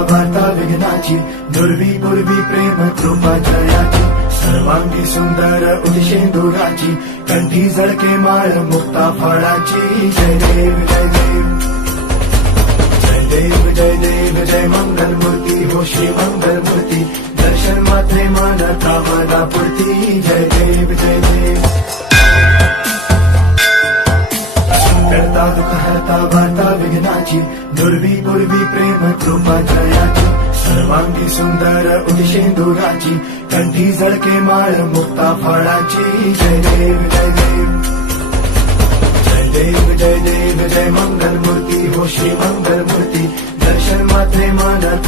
वार्ता विघ्नाची, दुर्वी पूर्वी प्रेम कृपा जयाची, सर्वांगी सुंदर उदिशेंदुराची, कंठी झळके माळ मुक्ता फळाची. जय देव जय देव जय देव जय देव जय मंगल मूर्ती हो श्री मंगल मूर्ती, दर्शन मात्रे मन कामना पूर्ती. जय देव जय देव करता दुःख हरता वार्ता विघ्नाची, दुर्वी पूर्वी प्रेम कृपा जयाची, सर्वांगी सुंदर उदिशेंदुराची, कंठी झळके माळ मुक्ता फळाची. जय देव जय देव जय देव जय देव जय मंगल मूर्ती हो श्री मंगल मूर्ती, दर्शन मात्रे मन